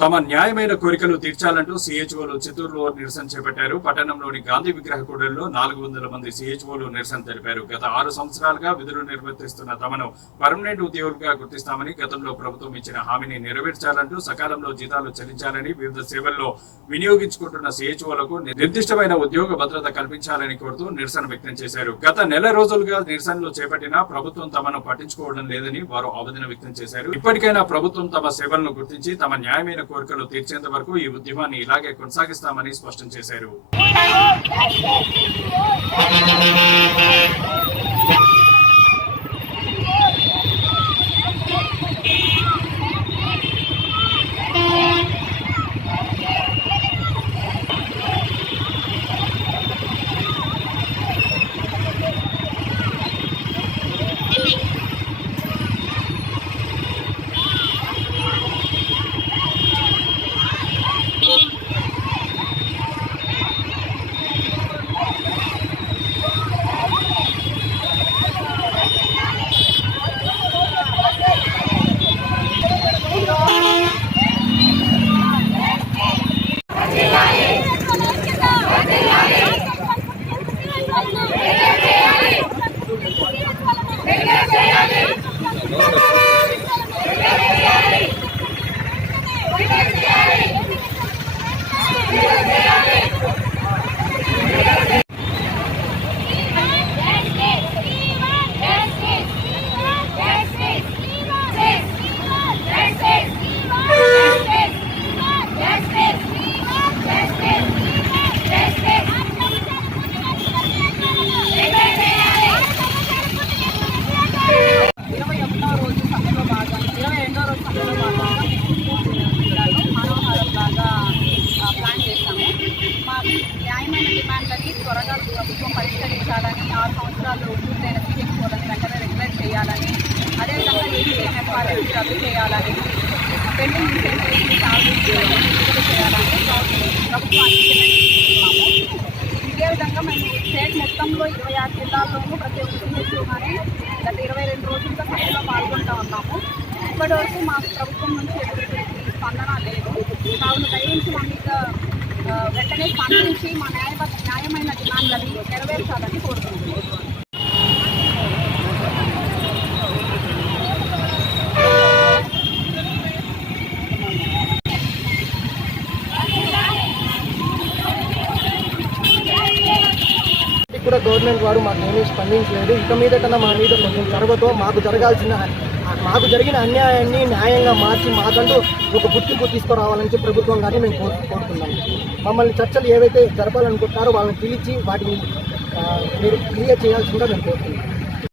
తమ న్యాయమైన కోరికలు తీర్చాలంటూ సిహెచ్ఓలు చిత్తూరులో నిరసన చేపట్టారు. పట్టణంలోని గాంధీ విగ్రహ కూడలిలో 400 మంది సిహెచ్ఓలు నిరసన తెలిపారు. గత 6 సంవత్సరాలుగా విధులు నిర్వర్తిస్తున్న తమను పర్మనెంట్ ఉద్యోగులుగా గుర్తిస్తామని, గతంలో ప్రభుత్వం ఇచ్చిన హామీని నెరవేర్చాలంటూ, సకాలంలో జీతాలు చెల్లించాలని, వివిధ సేవల్లో వినియోగించుకుంటున్న సిహెచ్ఓలకు నిర్దిష్టమైన ఉద్యోగ భద్రత కల్పించాలని కోరుతూ నిరసన వ్యక్తం చేశారు. గత నెల రోజులుగా నిరసనలు చేపట్టినా ప్రభుత్వం తమను పట్టించుకోవడం లేదని వారు ఆవేదన వ్యక్తం చేశారు. ఇప్పటికైనా ప్రభుత్వం తమ సేవలను గుర్తించి తమ న్యాయమైన కోరికలు తీర్చేంత వరకు ఈ ఉద్యమాన్ని ఇలాగే కొనసాగిస్తామని స్పష్టం చేశారు. న్యాయమైన డిమాండ్లని త్వరగా ప్రభుత్వం పరిష్కరించాలని, 6 సంవత్సరాలు పూర్తయిన సిహెచ్ఓలను వెంటనే రెగ్యులేట్ చేయాలని, అదేవిధంగా ఏపీఎంఎఫ్ఆర్ఎల్ని రద్దు చేయాలని, పెండింగ్ ఇన్సెంటివ్స్ని విడుదల చేయాలని ప్రభుత్వానికి నిర్ణయించుకున్నాము. ఇదే విధంగా మేము స్టేట్ మొత్తంలో 26 జిల్లాల్లోనూ ప్రతి ఒక్క సిహెచ్ఓగానే గత 22 రోజులుగా సభలో పాల్గొంటూ ఉన్నాము. ఇప్పటి వరకు మాకు ప్రభుత్వం నుంచి ఎటువంటి స్పందన లేదు. కావున దయించి మా మీద వెంటనే స్పందించి మా న్యాయమైన డిమాండ్లని నెరవేర్చాలని కోరుతున్నాను. కూడా గవర్నమెంట్ వారు మాకు ఏమీ స్పందించలేదు. ఇక మీద కన్నా మా మీద కొంచెం చొరవతో మాకు జరిగిన అన్యాయాన్ని న్యాయంగా మార్చి మాకంటూ ఒక గుర్తింపు తీసుకురావాలని ప్రభుత్వం కానీ మేము కోరుతున్నాము. మమ్మల్ని చర్చలు ఏవైతే జరపాలనుకుంటున్నారో వాళ్ళని పిలిచి వాటిని మీరు క్లియర్ చేయాల్సిందిగా మేము కోరుతున్నాం.